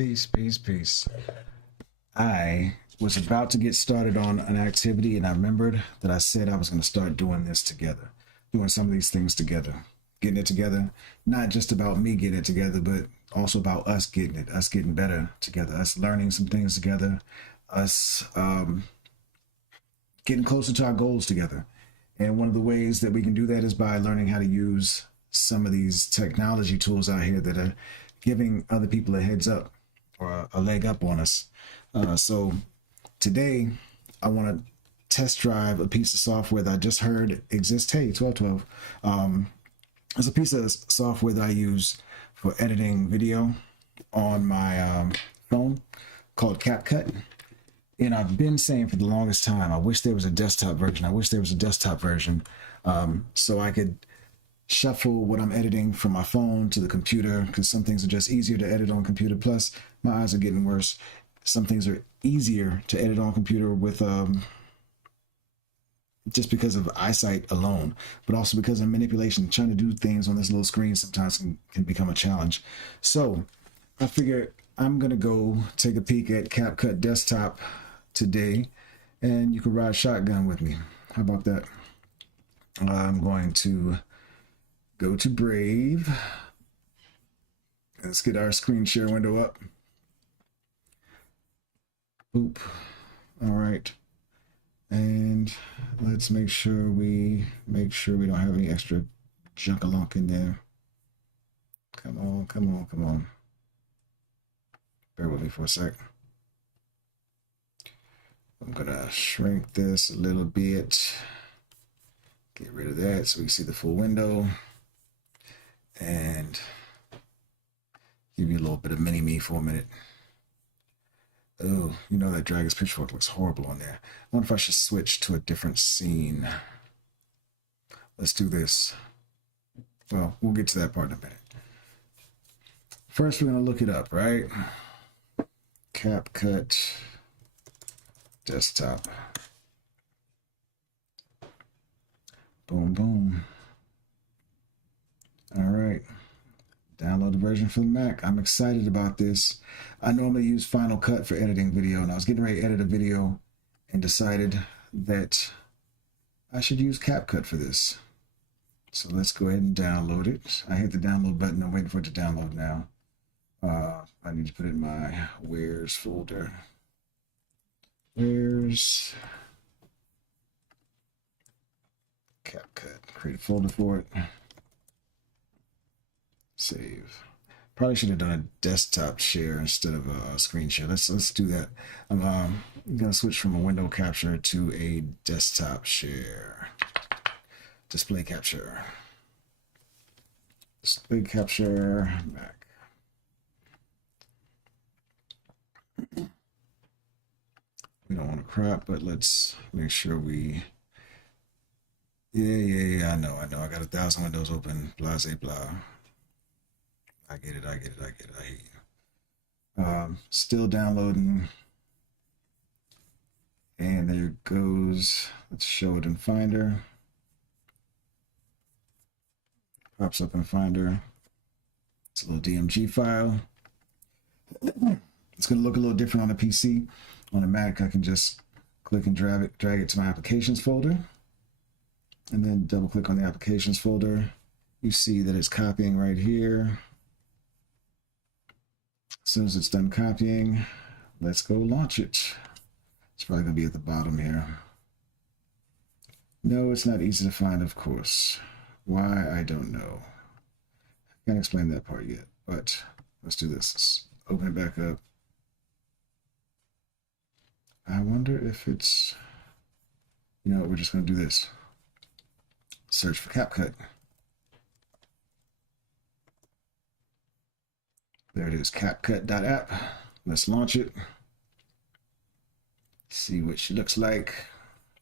Peace, peace, peace. I was about to get started on an activity, and I remembered that I said I was going to start doing this together, doing some of these things together, getting it together. Not just about me getting it together, but also about us getting it, us getting better together, us learning some things together, us getting closer to our goals together. And one of the ways that we can do that is by learning how to use some of these technology tools out here that are giving other people a heads up or a leg up on us. So today I want to test drive a piece of software that I just heard exists. Hey, 1212. It's a piece of software that I use for editing video on my phone called CapCut. And I've been saying for the longest time, I wish there was a desktop version. I wish there was a desktop version so I could shuffle what I'm editing from my phone to the computer, because some things are just easier to edit on computer. Plus, my eyes are getting worse. Some things are easier to edit on computer with just because of eyesight alone, but also because of manipulation. Trying to do things on this little screen sometimes can become a challenge. So I figure I'm gonna go take a peek at CapCut Desktop today, and you can ride shotgun with me. How about that? I'm going to go to Brave. Let's get our screen share window up. Boop. All right. And let's make sure we don't have any extra junk-a-lunk in there. Come on, come on, come on. Bear with me for a sec. I'm gonna shrink this a little bit. Get rid of that so we can see the full window. And give you a little bit of mini-me for a minute. Oh, you know that Dragon's Pitchfork looks horrible on there. I wonder if I should switch to a different scene. Let's do this. Well, we'll get to that part in a minute. First, we're going to look it up, right? CapCut Desktop. Boom, boom. All right. Download the version for the Mac. I'm excited about this. I normally use Final Cut for editing video, and I was getting ready to edit a video and decided that I should use CapCut for this. So let's go ahead and download it. I hit the download button. I'm waiting for it to download now. I need to put it in my Where's folder. Where's CapCut? Create a folder for it. Save. Probably should have done a desktop share instead of a screen share. Let's do that. I'm gonna switch from a window capture to a desktop share. Display capture. Display capture Mac. We don't want to crop, but let's make sure we. Yeah. I know. I got 1,000 windows open. Blase blah. I get it. I hear you. Still downloading. And there it goes. Let's show it in Finder. Pops up in Finder. It's a little DMG file. It's going to look a little different on a PC. On a Mac, I can just click and drag it to my applications folder. And then double click on the applications folder. You see that it's copying right here. As soon as it's done copying, let's go launch it. It's probably going to be at the bottom here. No, it's not easy to find, of course. Why, I don't know. Can't explain that part yet, but let's do this. Let's open it back up. I wonder if it's, you know what, we're just going to do this. Search for CapCut. There it is, CapCut.app. Let's launch it. See what she looks like.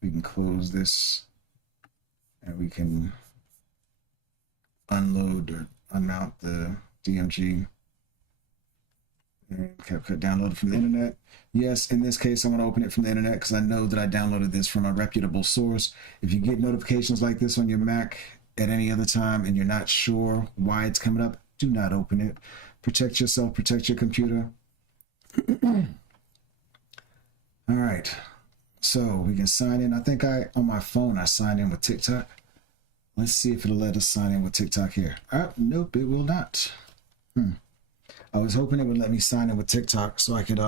We can close this and we can unload or unmount the DMG. And CapCut downloaded from the internet. Yes, in this case, I'm going to open it from the internet because I know that I downloaded this from a reputable source. If you get notifications like this on your Mac at any other time and you're not sure why it's coming up, do not open it. Protect yourself, protect your computer. All right. So we can sign in. I think on my phone, I signed in with TikTok. Let's see if it'll let us sign in with TikTok here. Nope, it will not. I was hoping it would let me sign in with TikTok so I could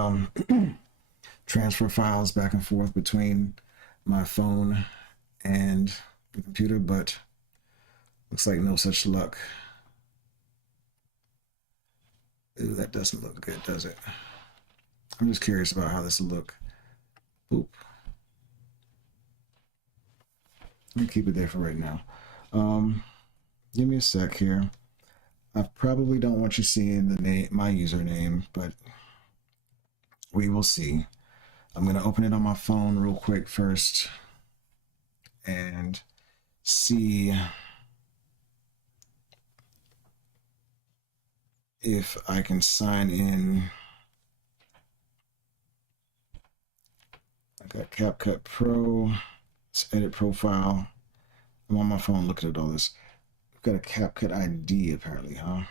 transfer files back and forth between my phone and the computer, but looks like no such luck. Ooh, that doesn't look good, does it? I'm just curious about how this will look. Boop. Let me keep it there for right now. Give me a sec here. I probably don't want you seeing the name, my username, but we will see. I'm gonna open it on my phone real quick first and see if I can sign in. I got CapCut Pro. Let's edit profile. I'm on my phone looking at all this. We've got a CapCut ID apparently, huh?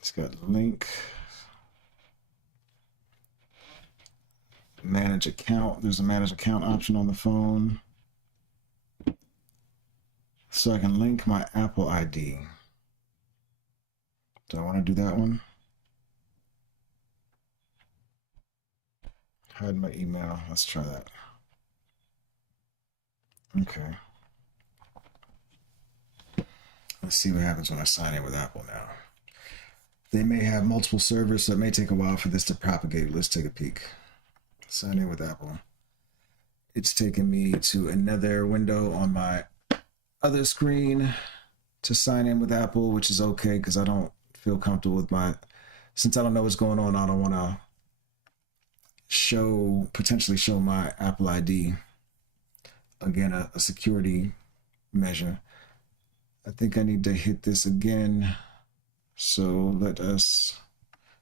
It's got link. Manage account. There's a manage account option on the phone. So I can link my Apple ID. Do I want to do that one? Hide my email. Let's try that. Okay. Let's see what happens when I sign in with Apple now. They may have multiple servers, so it may take a while for this to propagate. Let's take a peek. Sign in with Apple. It's taking me to another window on my other screen to sign in with Apple, which is okay because I don't feel comfortable with since I don't know what's going on, I don't want to potentially show my Apple ID. Again, a security measure. I think I need to hit this again. So let us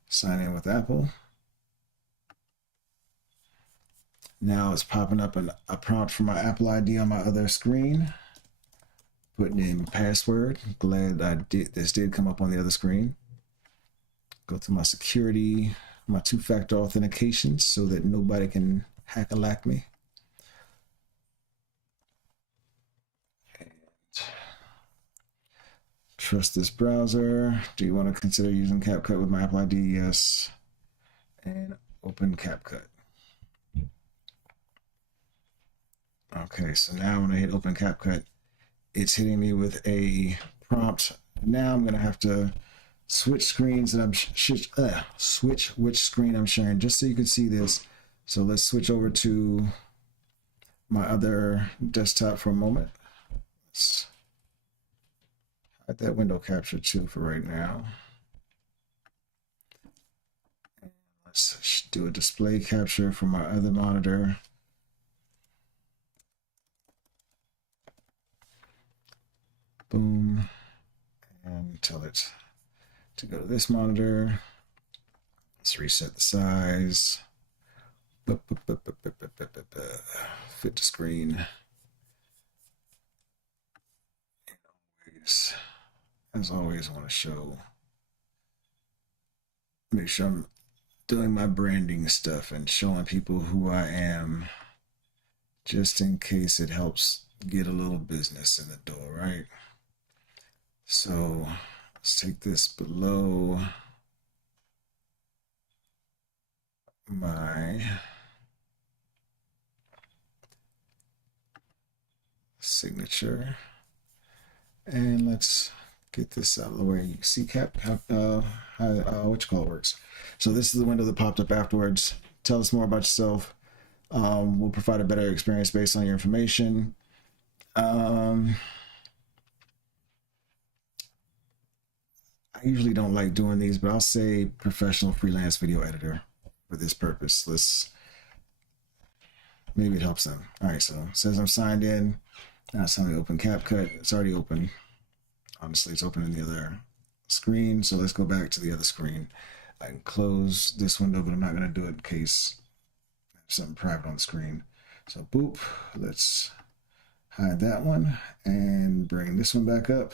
sign in with Apple. Now it's popping up a prompt for my Apple ID on my other screen. Putting in password. Glad this did come up on the other screen. Go to my security, my two-factor authentication so that nobody can hack-a-lack me. And trust this browser. Do you want to consider using CapCut with my Apple ID? Yes. And open CapCut. Okay, so now when I hit open CapCut, it's hitting me with a prompt. Now I'm gonna have to switch screens that I'm switch which screen I'm sharing just so you can see this. So let's switch over to my other desktop for a moment. Let's hide that window capture too for right now. And let's do a display capture for my other monitor. Boom, and tell it to go to this monitor. Let's reset the size. Fit to screen. As always, I want to make sure I'm doing my branding stuff and showing people who I am, just in case it helps get a little business in the door, right? So let's take this below my signature, and let's get this out of the way. You see what works. So this is the window that popped up afterwards. Tell us more about yourself. We'll provide a better experience based on your information. I usually don't like doing these, but I'll say professional freelance video editor for this purpose. Maybe it helps them. All right, so it says I'm signed in. Now it's time to open CapCut. It's already open. Honestly, it's open in the other screen. So let's go back to the other screen. I can close this window, but I'm not going to do it in case there's something private on the screen. So boop, let's hide that one and bring this one back up.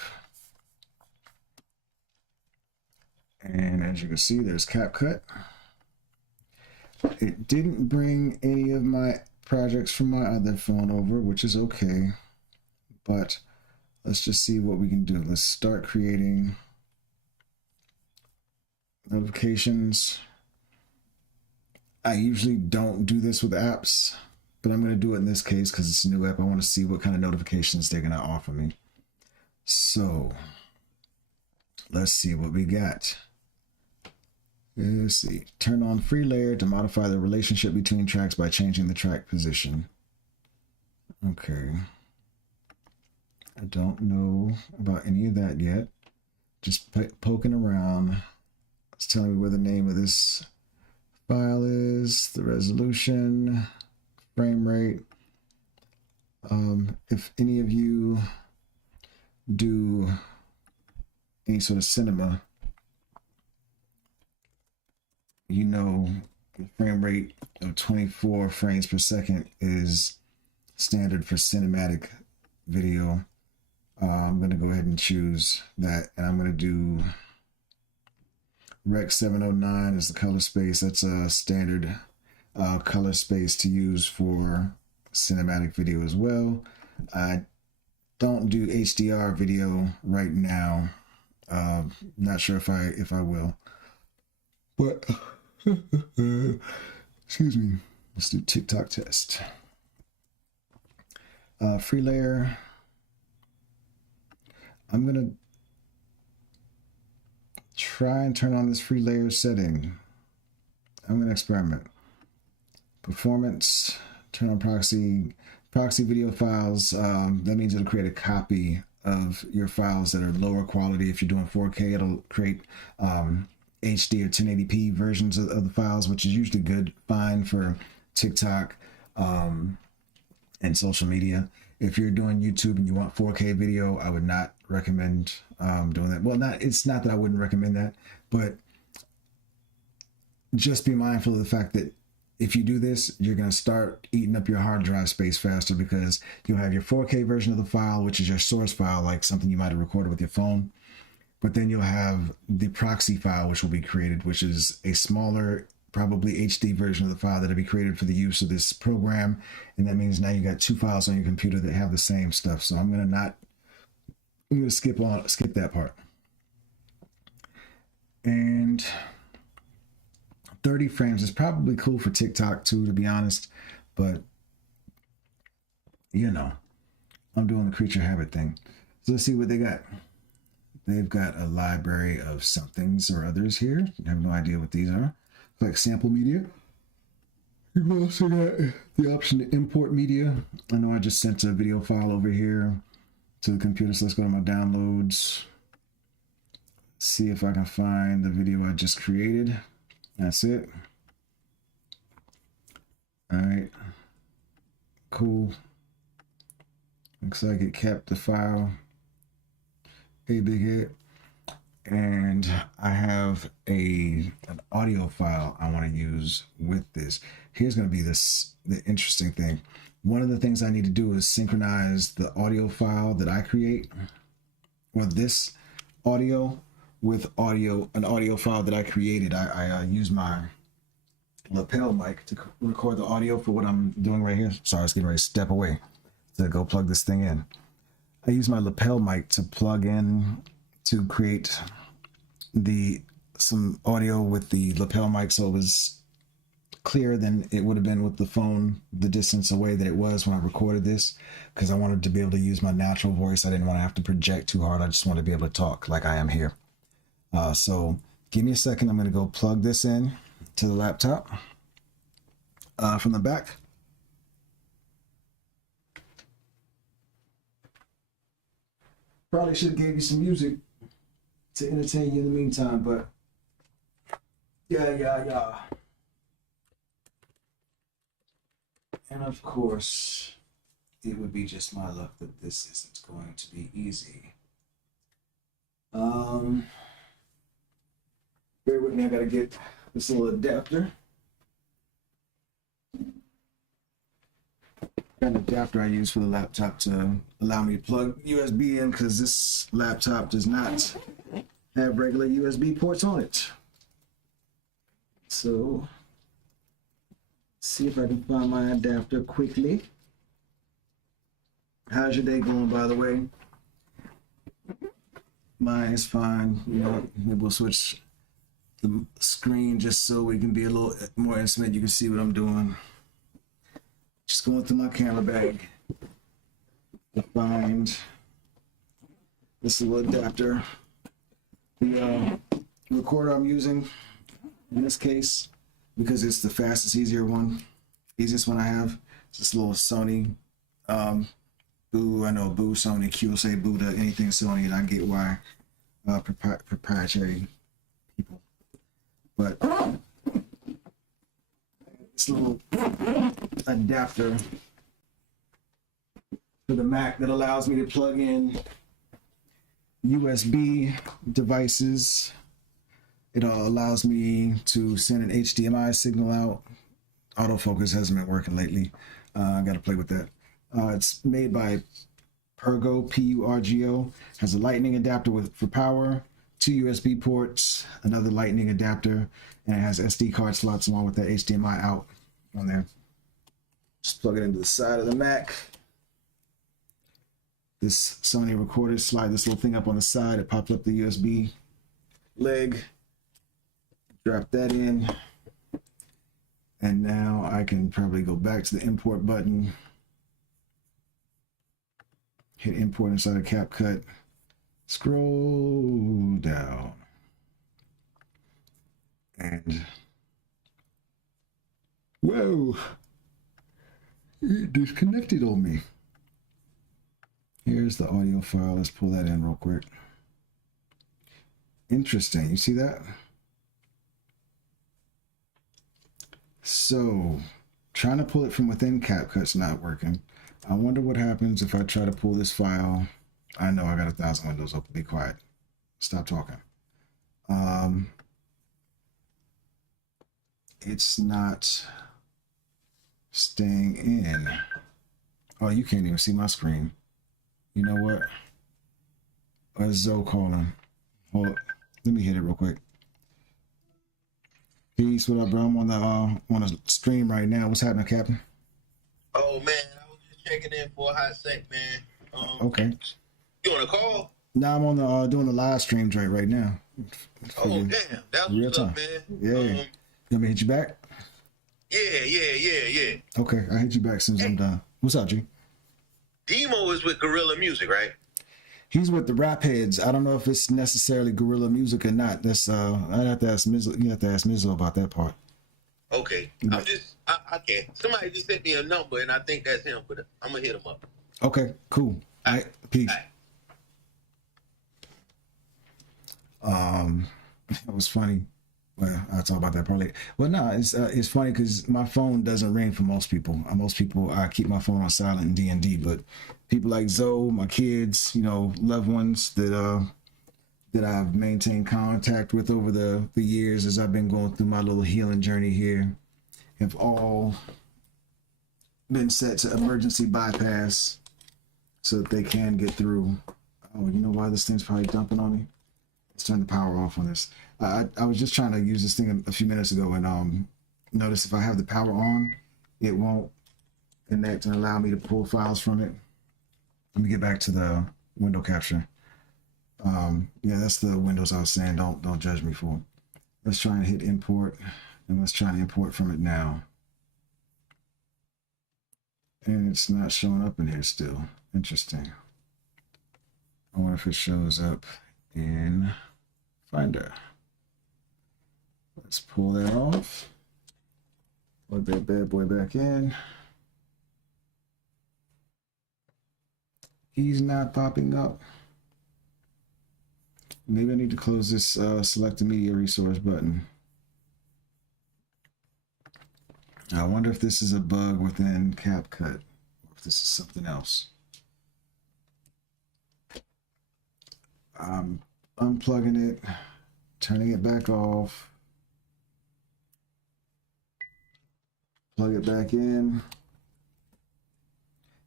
And as you can see, there's CapCut. It didn't bring any of my projects from my other phone over, which is okay. But let's just see what we can do. Let's start creating notifications. I usually don't do this with apps, but I'm going to do it in this case because it's a new app. I want to see what kind of notifications they're going to offer me. So let's see what we got. Let's see. Turn on free layer to modify the relationship between tracks by changing the track position. Okay. I don't know about any of that yet. Just poking around. It's telling me where the name of this file is, the resolution, frame rate. If any of you do any sort of cinema, you know the frame rate of 24 frames per second is standard for cinematic video. I'm going to go ahead and choose that, and I'm going to do Rec 709 is the color space. That's a standard color space to use for cinematic video as well. I don't do HDR video right now. Not sure if I will, but excuse me. Let's do TikTok test. Free layer. I'm gonna try and turn on this free layer setting. I'm gonna experiment. Performance, turn on proxy video files. That means it'll create a copy of your files that are lower quality. If you're doing 4K, it'll create HD or 1080p versions of the files, which is usually fine for TikTok and social media. If you're doing YouTube and you want 4K video, I would not recommend doing that. Well, it's not that I wouldn't recommend that, but just be mindful of the fact that if you do this, you're going to start eating up your hard drive space faster, because you'll have your 4K version of the file, which is your source file, like something you might have recorded with your phone. But then you'll have the proxy file, which will be created, which is a smaller, probably HD version of the file that'll be created for the use of this program. And that means now you got two files on your computer that have the same stuff. So I'm going to skip that part. And 30 frames is probably cool for TikTok too, to be honest. But, you know, I'm doing the creature habit thing. So let's see what they got. They've got a library of somethings or others here. I have no idea what these are. Like sample media. You've also got the option to import media. I know I just sent a video file over here to the computer, so let's go to my downloads. See if I can find the video I just created. That's it. All right. Cool. Looks like it kept the file. Hey, big hit. And I have an audio file I want to use with this. Here's going to be the interesting thing. One of the things I need to do is synchronize the audio file that I create, or this audio, with an audio file that I created. I use my lapel mic to record the audio for what I'm doing right here. Sorry, I was getting ready to step away to go plug this thing in. I use my lapel mic to plug in to create some audio with the lapel mic, so it was clearer than it would have been with the phone, the distance away that it was when I recorded this, because I wanted to be able to use my natural voice. I didn't want to have to project too hard. I just wanted to be able to talk like I am here. So give me a second. I'm going to go plug this in to the laptop from the back. Probably should have gave you some music to entertain you in the meantime, but yeah. And of course, it would be just my luck that this isn't going to be easy. Bear with me, I gotta get this little adapter. An adapter I use for the laptop to allow me to plug USB in, because this laptop does not have regular USB ports on it. So, see if I can find my adapter quickly. How's your day going, by the way? Mine is fine. You know, maybe we'll switch the screen just so we can be a little more intimate. You can see what I'm doing. Just going through my camera bag to find this little adapter. The recorder I'm using in this case, because it's the fastest, easiest one I have. It's this little Sony. Boo, I know Boo, Sony, Q will say Buddha, anything Sony, and I get why proprietary people. But this little adapter for the Mac that allows me to plug in USB devices. It allows me to send an HDMI signal out. Autofocus hasn't been working lately. I got to play with that. It's made by Purgo, P-U-R-G-O. Has a lightning adapter for power, 2 USB ports, another lightning adapter, and it has SD card slots along with that HDMI out on there. Just plug it into the side of the Mac. This Sony recorder, slide this little thing up on the side. It pops up the USB leg. Drop that in. And now I can probably go back to the import button. Hit import inside of CapCut. Scroll down. And whoa, it disconnected on me. Here's the audio file. Let's pull that in real quick. Interesting. You see that? So, trying to pull it from within CapCut's not working. I wonder what happens if I try to pull this file. I know I got 1,000 windows open. Be quiet. Stop talking. It's not staying in. Oh, you can't even see my screen. You know what? Where's Zoe calling? Hold up. Let me hit it real quick. Peace, what up, bro? I'm on the stream right now. What's happening, Captain? Oh man, I was just checking in for a hot sec, man. Okay. You on a call? Nah, I'm on the doing the live stream joint right now. Oh damn, that's real what's time. up, man. Yeah. You want me to hit you back? Yeah. Okay, I'll hit you back as soon as I'm done. What's up, G? Demo is with Gorilla Music, right? He's with the Rap Heads. I don't know if it's necessarily guerrilla music or not. That's I'd have to ask Mizzo. You have to ask Mizzo about that part. Okay. I can't. Somebody just sent me a number and I think that's him, but I'm gonna hit him up. Okay, cool. All right, peace. All right. It was funny. Well, I'll talk about that probably. Well, no, it's funny because my phone doesn't ring for most people. Most people, I keep my phone on silent in D&D, but people like Zoe, my kids, you know, loved ones that I've maintained contact with over the years as I've been going through my little healing journey here, have all been set to emergency bypass so that they can get through. Oh, you know why this thing's probably dumping on me? Let's turn the power off on this. I was just trying to use this thing a few minutes ago and notice if I have the power on, it won't connect and allow me to pull files from it. Let me get back to the window capture. Yeah, that's the windows I was saying. Don't judge me for. Let's try and hit import, and let's try and import from it now. And it's not showing up in here still. Interesting. I wonder if it shows up in Finder. Let's pull that off. Plug that bad boy back in. He's not popping up. Maybe I need to close this select a media resource button. I wonder if this is a bug within CapCut or if this is something else. I'm unplugging it, turning it back off, plug it back in.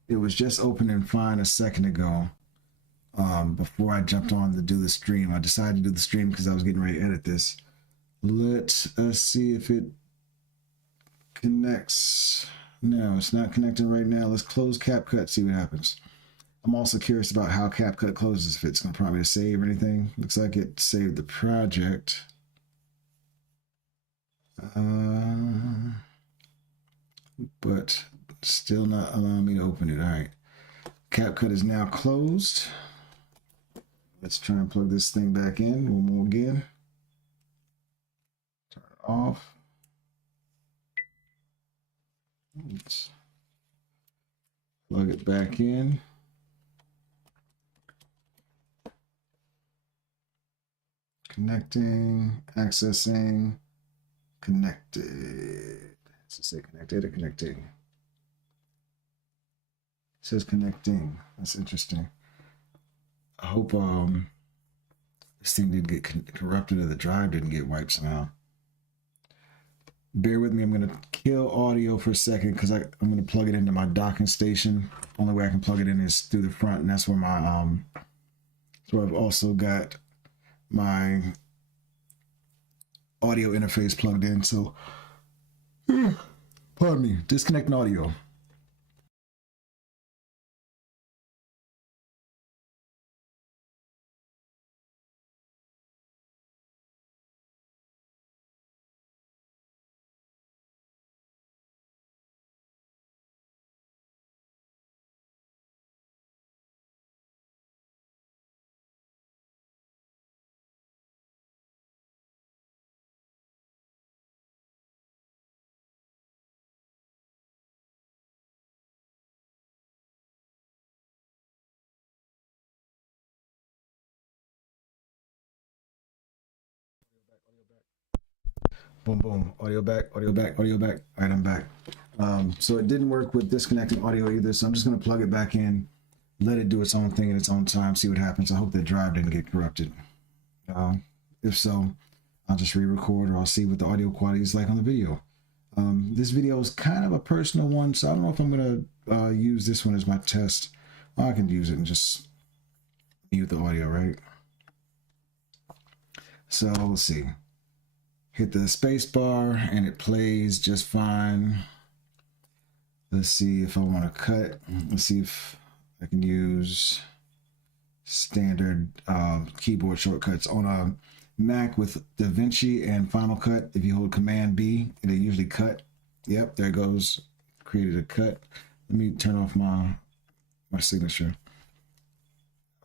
It was just opening fine a second ago. before I jumped on to do the stream. I decided to do the stream because I was getting ready to edit this. Let us see if it connects. No, it's not connecting right now. Let's close CapCut, see what happens. I'm also curious about how CapCut closes, if it's going to prompt me to save or anything. Looks like it saved the project. But still not allowing me to open it. All right. CapCut is now closed. Let's try and plug this thing back in one more again. Turn it off. Let's plug it back in. Connecting, accessing, connected. Does it say connected or connecting? It says connecting. That's interesting. I hope this thing didn't get corrupted or the drive didn't get wiped somehow. Bear with me. I'm going to kill audio for a second because I'm going to plug it into my docking station. Only way I can plug it in is through the front, and that's where my so I've also got my audio interface plugged in. So, pardon me, disconnecting audio. Boom, boom. Audio back, audio back, audio back. All right, I'm back. So it didn't work with disconnecting audio either, so I'm just going to plug it back in, let it do its own thing in its own time, see what happens. I hope that drive didn't get corrupted. If so, I'll just re-record, or I'll see what the audio quality is like on the video. This video is kind of a personal one, so I don't know if I'm going to use this one as my test. Well, I can use it and just mute the audio, right? So let's see. Hit the space bar and it plays just fine. Let's see if I want to cut. Let's see if I can use standard keyboard shortcuts. On a Mac with Davinci and Final Cut, if you hold Command B, it'll usually cut. Yep, there it goes. Created a cut. Let me turn off my signature.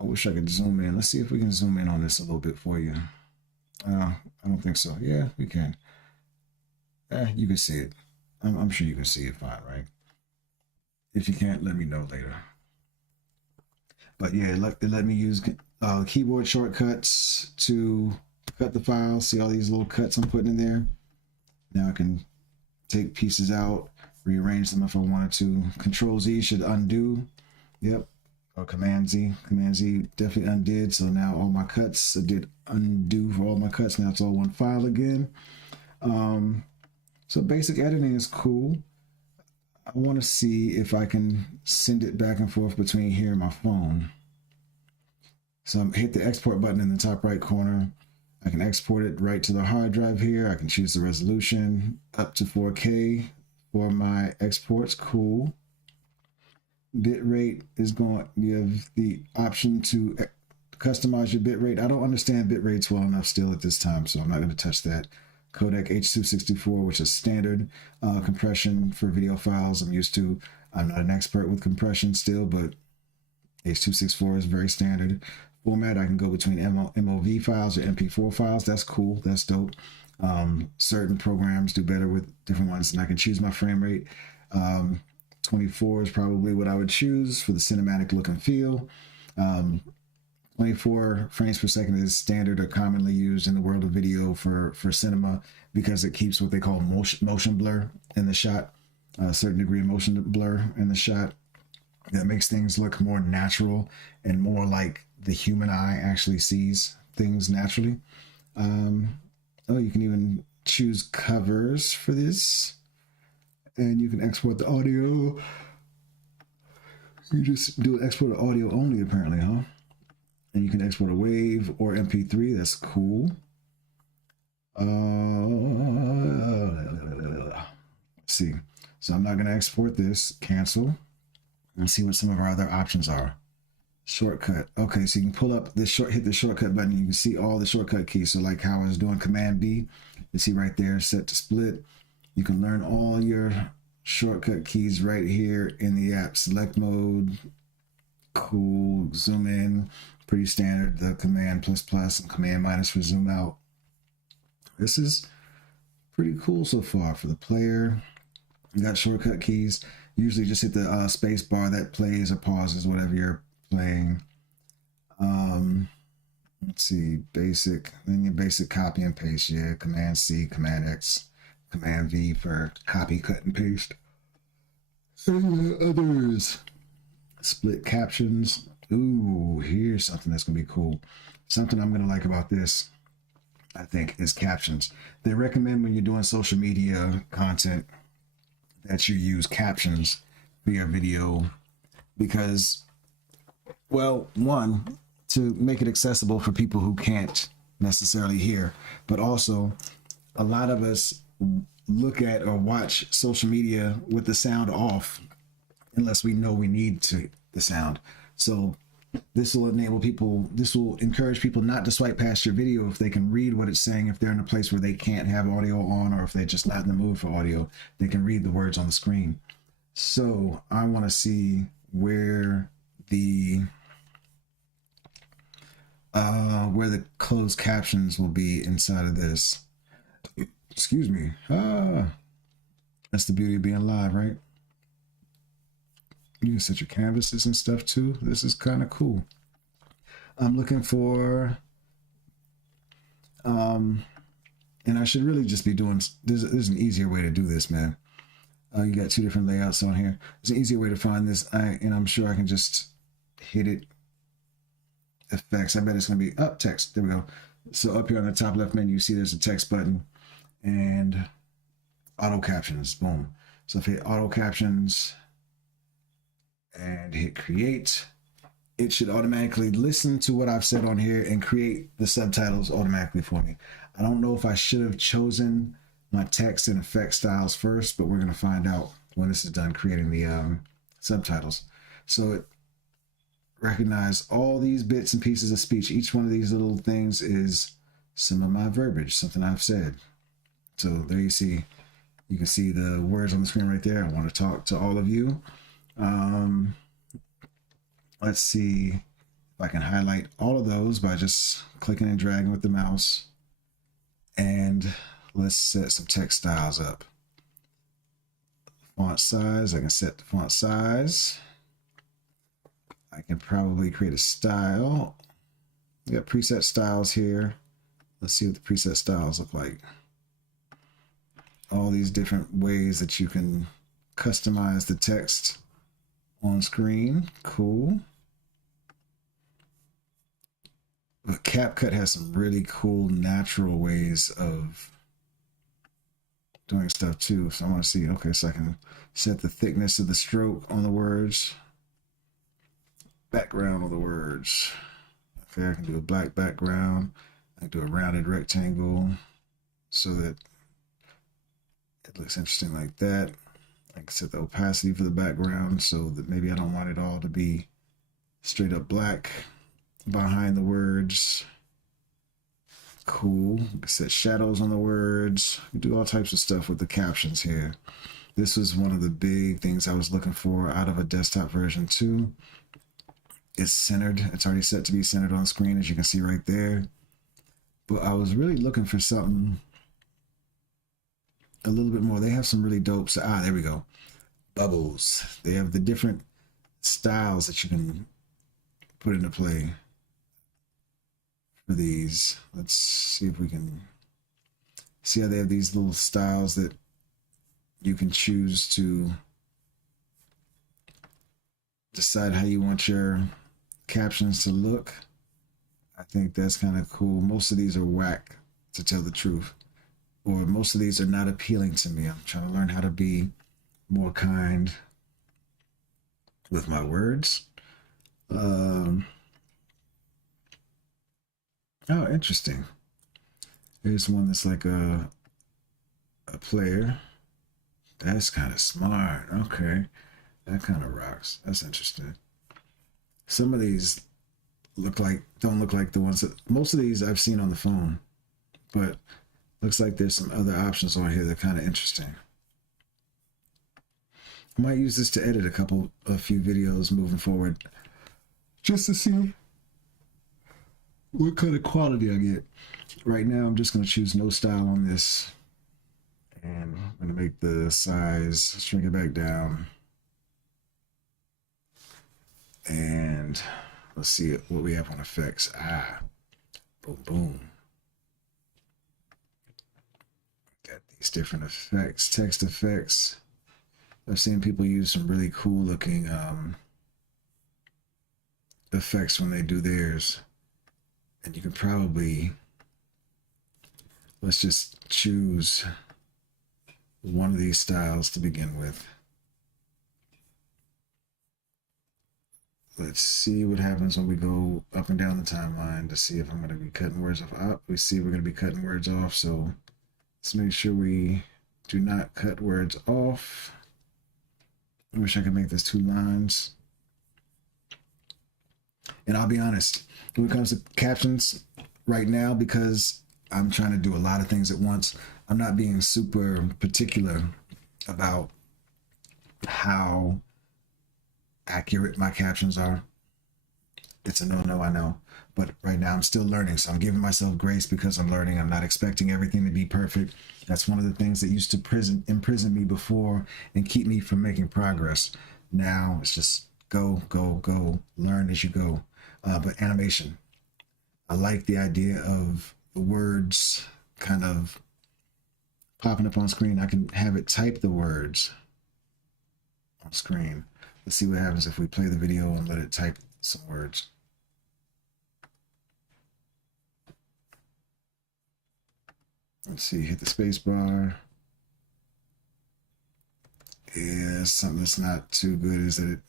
I wish I could zoom in. Let's see if we can zoom in on this a little bit for you. I don't think so. Yeah, we can. You can see it. I'm sure you can see it fine, right? If you can't, let me know later. But yeah, it let me use keyboard shortcuts to cut the file. See all these little cuts I'm putting in there? Now I can take pieces out, rearrange them if I wanted to. Control Z should undo. Yep. Or Command Z. Command Z definitely undid. So now all my cuts, I did undo for all my cuts. Now it's all one file again. So basic editing is cool. I want to see if I can send it back and forth between here and my phone. So I hit the export button in the top right corner. I can export it right to the hard drive here. I can choose the resolution up to 4K for my exports. Cool. Bit rate is going, you have the option to customize your bit rate. I don't understand bit rates well enough still at this time, so I'm not going to touch that. Codec H.264, which is standard compression for video files. I'm used to. I'm not an expert with compression still, but H.264 is very standard format. I can go between MOV files or MP4 files. That's cool. That's dope. Certain programs do better with different ones, and I can choose my frame rate. 24 is probably what I would choose for the cinematic look and feel. 24 frames per second is standard or commonly used in the world of video for cinema because it keeps what they call motion blur in the shot, a certain degree of motion blur in the shot that makes things look more natural and more like the human eye actually sees things naturally. Oh, you can even choose covers for this. And you can export the audio. You just do export the audio only, apparently, huh? And you can export a WAV or MP3. That's cool. Let's see. So I'm not going to export this. Cancel. And see what some of our other options are. Shortcut. Okay, so you can pull up this hit the shortcut button. You can see all the shortcut keys. So like how I was doing Command B, you see right there, set to split. You can learn all your shortcut keys right here in the app. Select mode. Cool. Zoom in. Pretty standard. The Command ++ and Command- for zoom out. This is pretty cool so far for the player. You got shortcut keys. Usually just hit the space bar that plays or pauses whatever you're playing. Let's see, basic, then your basic copy and paste. Yeah, Command C, Command X, Command V for copy, cut, and paste. Others. Split captions. Ooh, here's something that's gonna be cool. Something I'm gonna like about this, I think, is captions. They recommend when you're doing social media content that you use captions for your video because, well, one, to make it accessible for people who can't necessarily hear, but also a lot of us look at or watch social media with the sound off unless we know we need the sound. So this will enable people, this will encourage people not to swipe past your video if they can read what it's saying. If they're in a place where they can't have audio on, or if they're just not in the mood for audio, they can read the words on the screen. So I want to see where the closed captions will be inside of this. Excuse me. That's the beauty of being live, right? You can set your canvases and stuff too. This is kind of cool. I'm looking for, and I should really just be doing, there's an easier way to do this, man. You got two different layouts on here. There's an easier way to find this, and I'm sure I can just hit it. Effects, I bet it's going to be up text. There we go. So up here on the top left menu, you see there's a text button and auto captions. Boom. So if I hit auto captions and hit create, it should automatically listen to what I've said on here and create the subtitles automatically for me. I don't know if I should have chosen my text and effect styles first, but we're going to find out when this is done creating the subtitles. So it recognize all these bits and pieces of speech. Each one of these little things is some of my verbiage, something I've said. So there you can see the words on the screen right there. I want to talk to all of you. Let's see if I can highlight all of those by just clicking and dragging with the mouse. And let's set some text styles up. Font size, I can set the font size. I can probably create a style. We got preset styles here. Let's see what the preset styles look like. All these different ways that you can customize the text on screen. Cool. But CapCut has some really cool natural ways of doing stuff too. So I want to see, okay, so I can set the thickness of the stroke on the words. Background on the words. Okay, I can do a black background. I can do a rounded rectangle so that it looks interesting like that. I can set the opacity for the background so that maybe I don't want it all to be straight up black behind the words. Cool. I can set shadows on the words. I can do all types of stuff with the captions here. This was one of the big things I was looking for out of a desktop version too. It's centered. It's already set to be centered on screen, as you can see right there. But I was really looking for something a little bit more. They have some really dope. There we go. Bubbles. They have the different styles that you can put into play for these. Let's see if we can see how they have these little styles that you can choose to decide how you want your captions to look. I think that's kind of cool. Most of these are whack, to tell the truth, or most of these are not appealing to me. I'm trying to learn how to be more kind with my words. Oh, interesting. There's one that's like a player. That's kind of smart. Okay. That kind of rocks. That's interesting. Some of these don't look like the ones that most of these I've seen on the phone, but looks like there's some other options on here that are kind of interesting. I might use this to edit a few videos moving forward, just to see what kind of quality I get. Right now, I'm just going to choose no style on this, and I'm going to make the size, shrink it back down, and let's see what we have on effects. Boom, boom. Got these different effects, text effects. I've seen people use some really cool looking effects when they do theirs. And you can probably, let's just choose one of these styles to begin with. Let's see what happens when we go up and down the timeline to see if I'm going to be cutting words off. We see we're going to be cutting words off, so let's make sure we do not cut words off. I wish I could make this 2 lines. And I'll be honest, when it comes to captions right now, because I'm trying to do a lot of things at once, I'm not being super particular about how accurate my captions are. It's a no-no, I know. But right now I'm still learning, so I'm giving myself grace because I'm learning. I'm not expecting everything to be perfect. That's one of the things that used to imprison me before and keep me from making progress. Now it's just go, learn as you go. But animation, I like the idea of the words kind of popping up on screen. I can have it type the words on screen. Let's see what happens if we play the video and let it type some words. Let's see, hit the space bar. Yeah, something that's not too good is that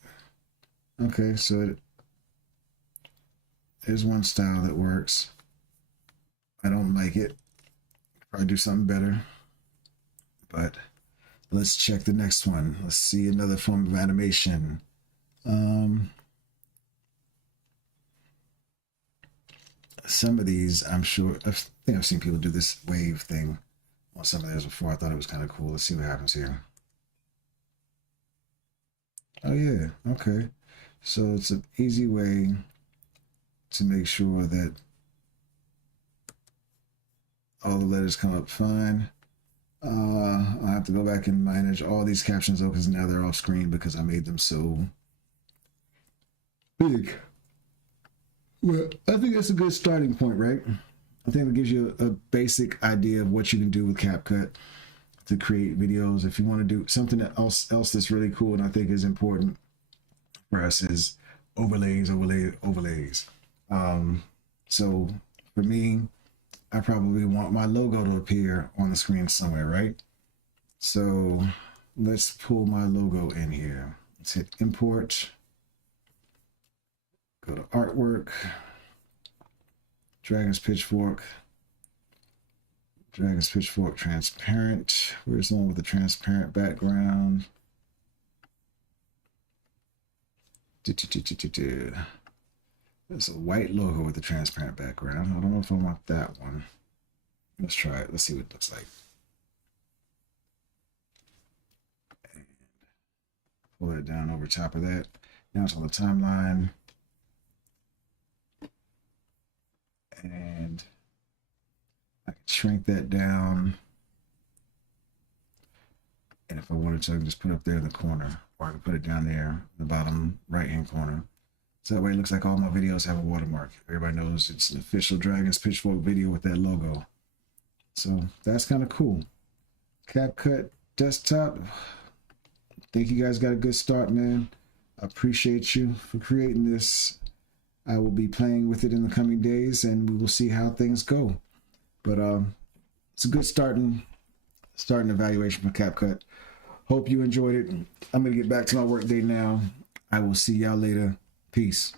okay, so there's one style that works. I don't like it. Probably do something better. But let's check the next one. Let's see another form of animation. Some of these, I'm sure, I think I've seen people do this wave thing on some of theirs before. I thought it was kind of cool. Let's see what happens here. Oh yeah, okay. So it's an easy way to make sure that all the letters come up fine. I have to go back and manage all these captions though, because now they're off screen because I made them so big. Well, I think that's a good starting point, right? I think it gives you a basic idea of what you can do with CapCut to create videos. If you want to do something else that's really cool and I think is important for us is overlays. So for me, I probably want my logo to appear on the screen somewhere, right? So let's pull my logo in here. Let's hit import, go to artwork, Dragon's Pitchfork transparent. Where's the one with the transparent background? There's a white logo with a transparent background. I don't know if I want that one. Let's try it. Let's see what it looks like. And pull it down over top of that. Now it's on the timeline. And I can shrink that down. And if I wanted to, I can just put it up there in the corner, or I can put it down there in the bottom right-hand corner. So that way it looks like all my videos have a watermark. Everybody knows it's an official Dragon's Pitchfork video with that logo. So that's kind of cool. CapCut desktop. I think you guys got a good start, man. I appreciate you for creating this. I will be playing with it in the coming days and we will see how things go. But it's a good starting evaluation for CapCut. Hope you enjoyed it. I'm going to get back to my work day now. I will see y'all later. Peace.